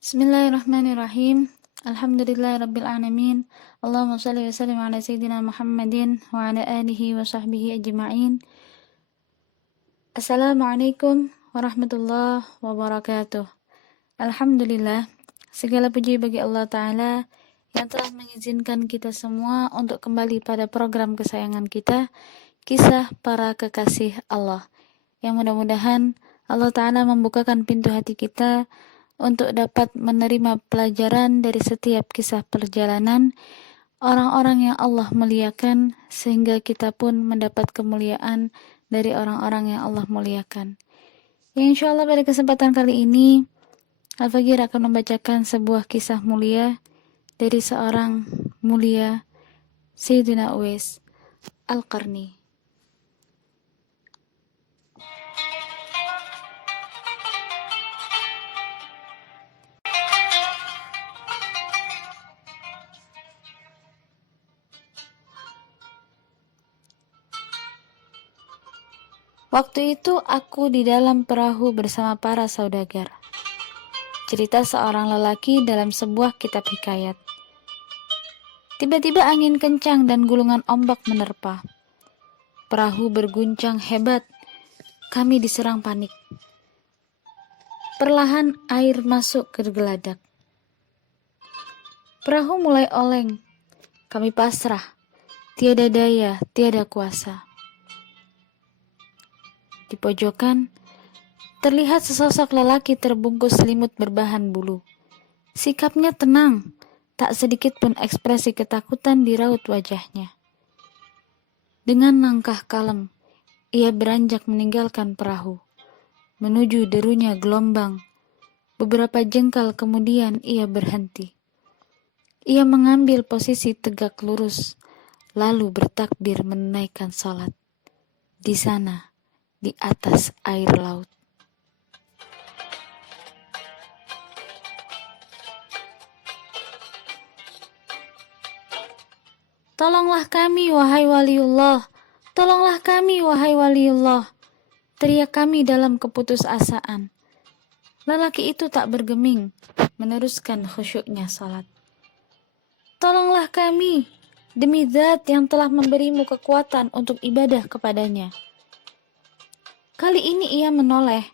Bismillahirrahmanirrahim. Alhamdulillahirrabbilalamin. Allahumma salli wa sallim ala sayyidina Muhammadin wa ala alihi wa sahbihi ajma'in. Assalamualaikum warahmatullahi wabarakatuh. Alhamdulillah, segala puji bagi Allah Ta'ala yang telah mengizinkan kita semua untuk kembali pada program kesayangan kita, Kisah Para Kekasih Allah. Yang mudah-mudahan Allah Ta'ala membukakan pintu hati kita untuk dapat menerima pelajaran dari setiap kisah perjalanan orang-orang yang Allah muliakan, sehingga kita pun mendapat kemuliaan dari orang-orang yang Allah muliakan. Ya, insya Allah pada kesempatan kali ini Al-Fagir akan membacakan sebuah kisah mulia dari seorang mulia Sayyidina Uwais Al-Qarni. Waktu itu aku di dalam perahu bersama para saudagar. Cerita seorang lelaki dalam sebuah kitab hikayat. Tiba-tiba angin kencang dan gulungan ombak menerpa. Perahu berguncang hebat. Kami diserang panik. Perlahan air masuk ke geladak. Perahu mulai oleng. Kami pasrah. Tiada daya, tiada kuasa. Di pojokan, terlihat sesosok lelaki terbungkus selimut berbahan bulu. Sikapnya tenang, tak sedikit pun ekspresi ketakutan di raut wajahnya. Dengan langkah kalem, ia beranjak meninggalkan perahu, menuju derunya gelombang. Beberapa jengkal kemudian ia berhenti. Ia mengambil posisi tegak lurus, lalu bertakbir menunaikan salat. Di sana, di atas air laut. Tolonglah kami, wahai waliullah. Tolonglah kami, wahai waliullah. Teriak kami dalam keputusasaan. Lelaki itu tak bergeming, meneruskan khusyuknya salat. Tolonglah kami, demi Zat yang telah memberimu kekuatan untuk ibadah kepadanya. Kali ini ia menoleh.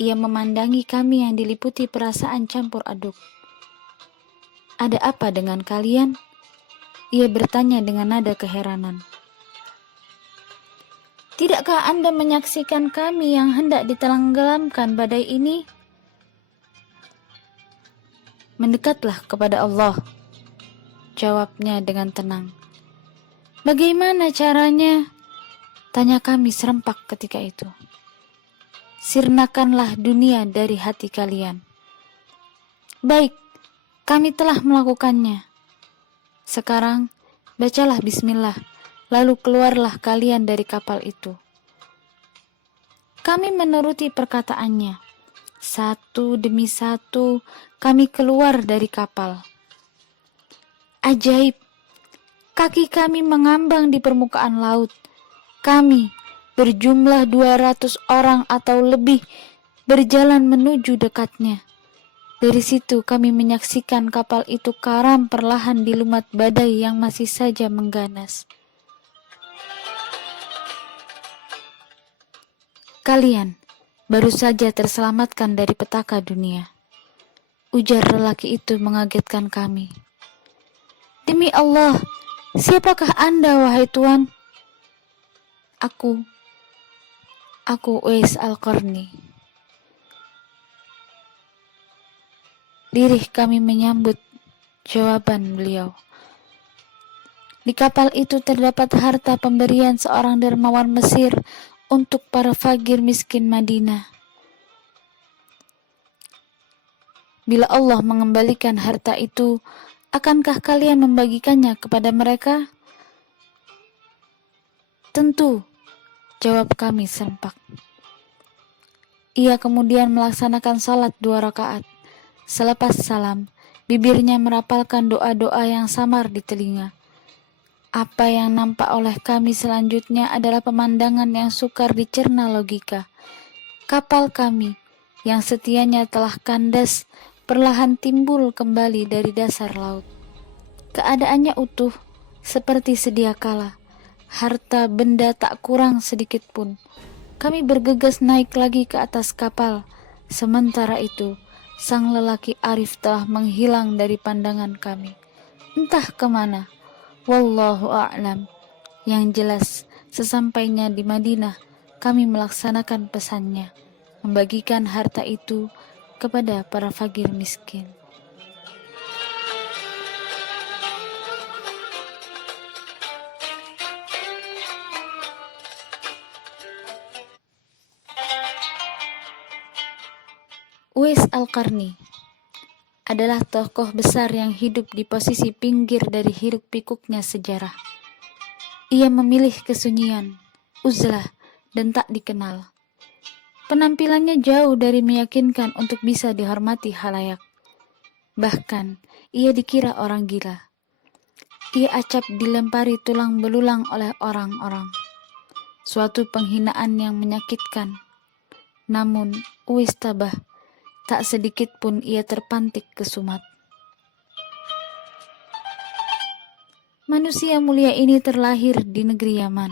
Ia memandangi kami yang diliputi perasaan campur aduk. Ada apa dengan kalian? Ia bertanya dengan nada keheranan. Tidakkah Anda menyaksikan kami yang hendak ditenggelamkan badai ini? Mendekatlah kepada Allah, jawabnya dengan tenang. Bagaimana caranya? Tanya kami serempak ketika itu. Sirnakanlah dunia dari hati kalian. Baik, kami telah melakukannya. Sekarang, bacalah bismillah, lalu keluarlah kalian dari kapal itu. Kami menuruti perkataannya. Satu demi satu, kami keluar dari kapal. Ajaib, kaki kami mengambang di permukaan laut. Kami, berjumlah 200 orang atau lebih, berjalan menuju dekatnya. Dari situ kami menyaksikan kapal itu karam perlahan dilumat badai yang masih saja mengganas. Kalian baru saja terselamatkan dari petaka dunia, ujar lelaki itu mengagetkan kami. Demi Allah, siapakah Anda, wahai Tuan? Aku Uwais Al-Qarni. Lirih kami menyambut jawaban beliau. Di kapal itu terdapat harta pemberian seorang dermawan Mesir untuk para fakir miskin Madinah. Bila Allah mengembalikan harta itu, akankah kalian membagikannya kepada mereka? Tentu, jawab kami serempak. Ia kemudian melaksanakan salat 2 rakaat. Selepas salam, bibirnya merapalkan doa-doa yang samar di telinga. Apa yang nampak oleh kami selanjutnya adalah pemandangan yang sukar dicerna logika. Kapal kami, yang setianya telah kandas, perlahan timbul kembali dari dasar laut. Keadaannya utuh, seperti sedia kala. Harta benda tak kurang sedikit pun. Kami bergegas naik lagi ke atas kapal. Sementara itu, sang lelaki arif telah menghilang dari pandangan kami. Entah kemana. Wallahu a'lam. Yang jelas, sesampainya di Madinah, kami melaksanakan pesannya, membagikan harta itu kepada para fakir miskin. Uwais Al-Qarni adalah tokoh besar yang hidup di posisi pinggir dari hiruk-pikuknya sejarah. Ia memilih kesunyian, uzlah, dan tak dikenal. Penampilannya jauh dari meyakinkan untuk bisa dihormati halayak. Bahkan, ia dikira orang gila. Ia acap dilempari tulang belulang oleh orang-orang. Suatu penghinaan yang menyakitkan. Namun, Uwais tabah, tak sedikit pun ia terpantik ke Sumat. Manusia mulia ini terlahir di negeri Yaman.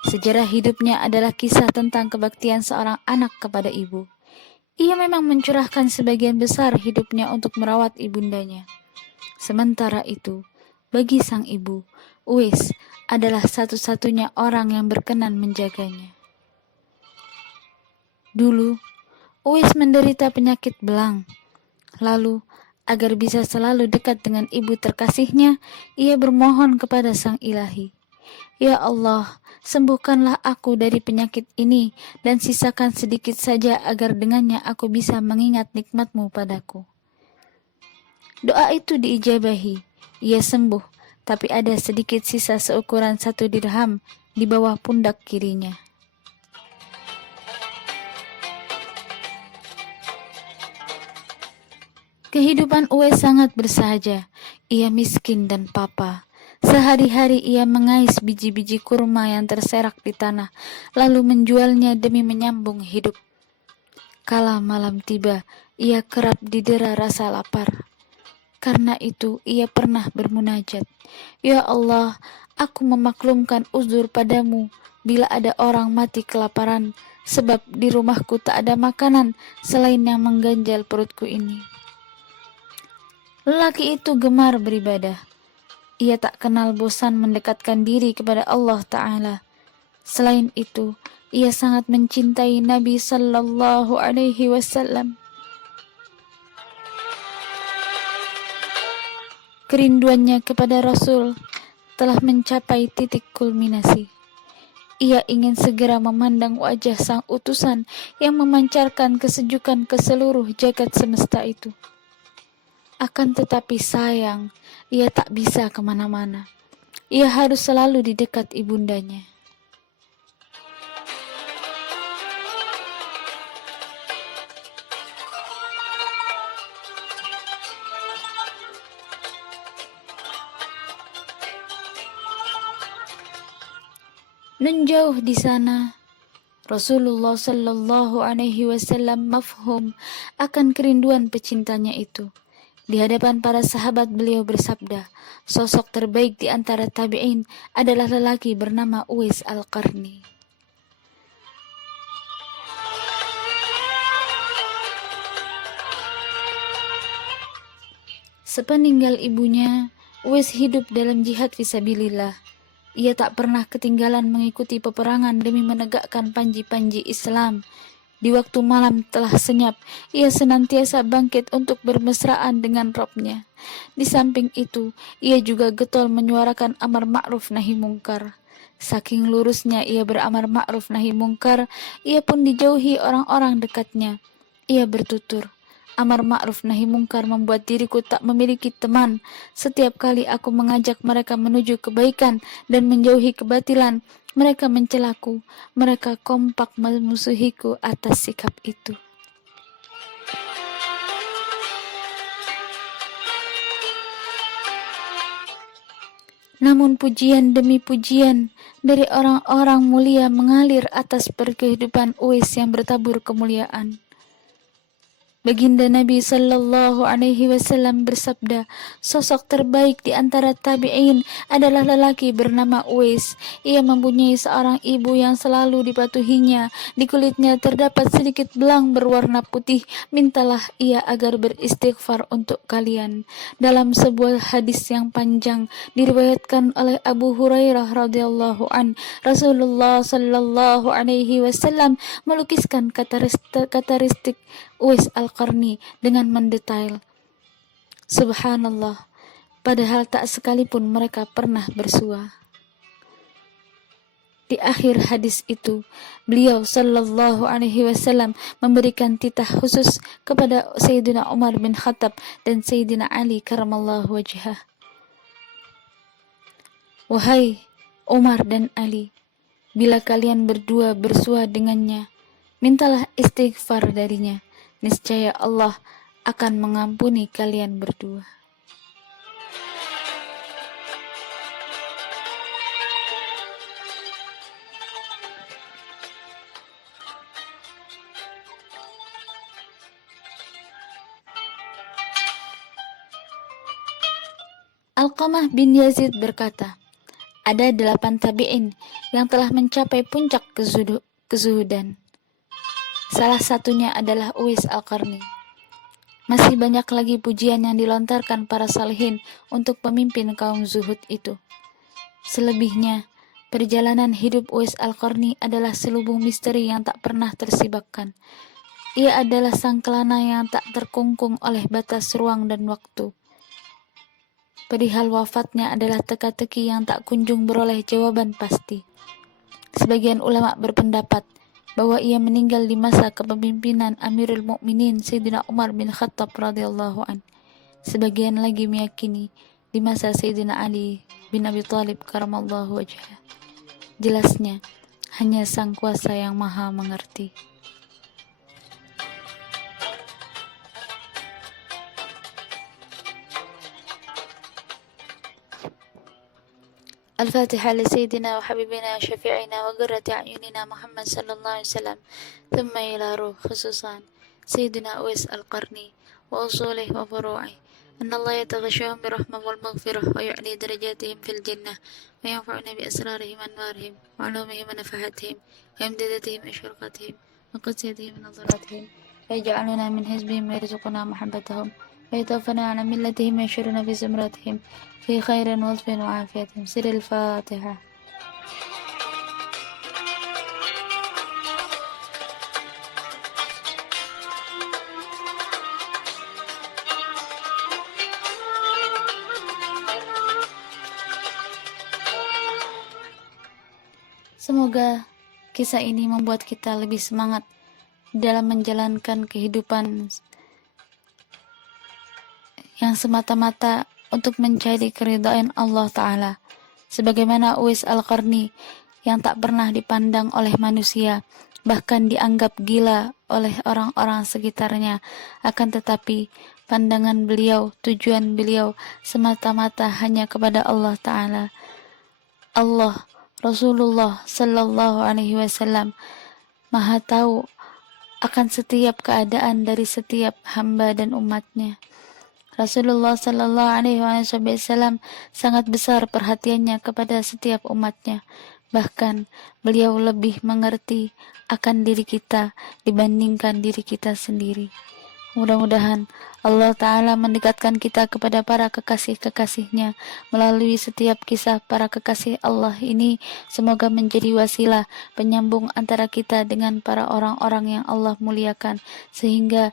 Sejarah hidupnya adalah kisah tentang kebaktian seorang anak kepada ibu. Ia memang mencurahkan sebagian besar hidupnya untuk merawat ibundanya. Sementara itu, bagi sang ibu, Uwais adalah satu-satunya orang yang berkenan menjaganya. Dulu, Uwais menderita penyakit belang. Lalu, agar bisa selalu dekat dengan ibu terkasihnya, ia bermohon kepada Sang Ilahi. Ya Allah, sembuhkanlah aku dari penyakit ini dan sisakan sedikit saja agar dengannya aku bisa mengingat nikmat-Mu padaku. Doa itu diijabahi. Ia sembuh, tapi ada sedikit sisa seukuran 1 dirham di bawah pundak kirinya. Kehidupan Uwais sangat bersahaja. Ia miskin dan papa. Sehari-hari ia mengais biji-biji kurma yang terserak di tanah, lalu menjualnya demi menyambung hidup. Kala malam tiba, ia kerap didera rasa lapar. Karena itu ia pernah bermunajat, Ya Allah, aku memaklumkan uzur padamu bila ada orang mati kelaparan, sebab di rumahku tak ada makanan selain yang mengganjal perutku ini. Lelaki itu gemar beribadah. Ia tak kenal bosan mendekatkan diri kepada Allah Ta'ala. Selain itu, ia sangat mencintai Nabi Sallallahu Alaihi Wasallam. Kerinduannya kepada Rasul telah mencapai titik kulminasi. Ia ingin segera memandang wajah sang utusan yang memancarkan kesejukan ke seluruh jagat semesta itu. Akan tetapi sayang, ia tak bisa kemana-mana. Ia harus selalu di dekat ibundanya. Nun jauh di sana, Rasulullah Sallallahu Alaihi Wasallam mafhum akan kerinduan pecintanya itu. Di hadapan para sahabat beliau bersabda, sosok terbaik di antara tabi'in adalah lelaki bernama Uwais Al-Qarni. Sepeninggal ibunya, Uwais hidup dalam jihad fisabilillah. Ia tak pernah ketinggalan mengikuti peperangan demi menegakkan panji-panji Islam. Di waktu malam telah senyap, ia senantiasa bangkit untuk bermesraan dengan Robnya. Di samping itu, ia juga getol menyuarakan amar ma'ruf nahi mungkar. Saking lurusnya ia beramar ma'ruf nahi mungkar, ia pun dijauhi orang-orang dekatnya. Ia bertutur, amar ma'ruf nahi mungkar membuat diriku tak memiliki teman. Setiap kali aku mengajak mereka menuju kebaikan dan menjauhi kebatilan, mereka mencelaku, mereka kompak memusuhiku atas sikap itu. Namun pujian demi pujian dari orang-orang mulia mengalir atas perkehidupan Uwais yang bertabur kemuliaan. Baginda Nabi Sallallahu Alaihi Wasallam bersabda, sosok terbaik di antara tabi'in adalah lelaki bernama Uwais. Ia mempunyai seorang ibu yang selalu dipatuhinya. Di kulitnya terdapat sedikit belang berwarna putih. Mintalah ia agar beristighfar untuk kalian. Dalam sebuah hadis yang panjang diriwayatkan oleh Abu Hurairah radhiyallahu an, Rasulullah Sallallahu Alaihi Wasallam melukiskan karakteristik Uwais Al-Qarni dengan mendetail. Subhanallah, padahal tak sekalipun mereka pernah bersua. Di akhir hadis itu, beliau Sallallahu Alaihi Wasallam memberikan titah khusus kepada Sayyidina Umar bin Khattab dan Sayyidina Ali karamallahu wajhah. Wahai Umar dan Ali, bila kalian berdua bersua dengannya, mintalah istighfar darinya. Niscaya Allah akan mengampuni kalian berdua. Alqamah bin Yazid berkata, ada 8 tabi'in yang telah mencapai puncak kezuhudan. Salah satunya adalah Uwais Al-Qarni. Masih banyak lagi pujian yang dilontarkan para salihin untuk pemimpin kaum zuhud itu. Selebihnya, perjalanan hidup Uwais Al-Qarni adalah selubung misteri yang tak pernah tersibakkan. Ia adalah sang kelana yang tak terkungkung oleh batas ruang dan waktu. Perihal wafatnya adalah teka-teki yang tak kunjung beroleh jawaban pasti. Sebagian ulama berpendapat bahwa ia meninggal di masa kepemimpinan Amirul Mukminin Sayyidina Umar bin Khattab radhiyallahu an. Sebagian lagi meyakini di masa Sayyidina Ali bin Abi Thalib karamallahu wajhah. Jelasnya, hanya Sang Kuasa yang Maha mengerti. الفاتحة لسيدنا وحبيبنا وشفيعنا وقرة أعيننا محمد صلى الله عليه وسلم ثم إلى روح خصوصا سيدنا أويس القرني وأصوله وفروعه أن الله يتغشاهم برحمة والمغفرة ويعلي درجاتهم في الجنة وينفعنا بأسرارهم وأنوارهم وعلومهم ونفحاتهم وإمداداتهم وإشراقاتهم وقدسيتهم ونظراتهم ويجعلنا من حزبهم ويرزقنا محبتهم ويتوفنا على ملتهم ويشرنا في زمرتهم في خير ولطف وعافية. سر الفاتحة. Semoga kisah ini membuat kita lebih semangat dalam menjalankan kehidupan yang semata-mata untuk mencari keridhaan Allah Ta'ala, sebagaimana Uwais Al-Qarni yang tak pernah dipandang oleh manusia, bahkan dianggap gila oleh orang-orang sekitarnya, akan tetapi pandangan beliau, tujuan beliau semata-mata hanya kepada Allah Ta'ala. Allah, Rasulullah Sallallahu Alaihi Wasallam Maha tahu akan setiap keadaan dari setiap hamba dan umatnya. Rasulullah Sallallahu Alaihi Wasallam sangat besar perhatiannya kepada setiap umatnya. Bahkan beliau lebih mengerti akan diri kita dibandingkan diri kita sendiri. Mudah-mudahan Allah Ta'ala mendekatkan kita kepada para kekasih-kekasihnya melalui setiap kisah para kekasih Allah ini. Semoga menjadi wasilah penyambung antara kita dengan para orang-orang yang Allah muliakan, sehingga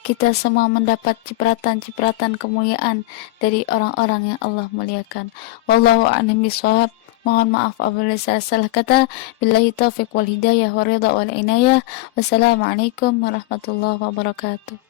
kita semua mendapat cipratan-cipratan kemuliaan dari orang-orang yang Allah muliakan. Wallahu a'lam bishawab. Mohon maaf apabila saya salah kata. Billahi taufiq wal hidayah wa ridha wal inayah. Wassalamualaikum warahmatullahi wabarakatuh.